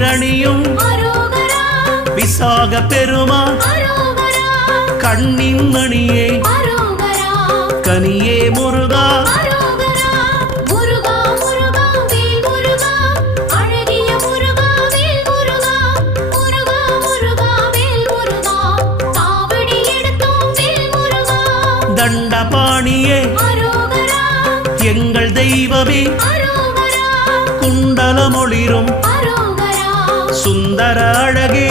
நீரணியும் விசாக பெருமான் கண்ணின் மணியே கனியே முருகா தண்டபாணியே எங்கள் தெய்வமே குண்டலமொளிரும் சுந்தர அழகே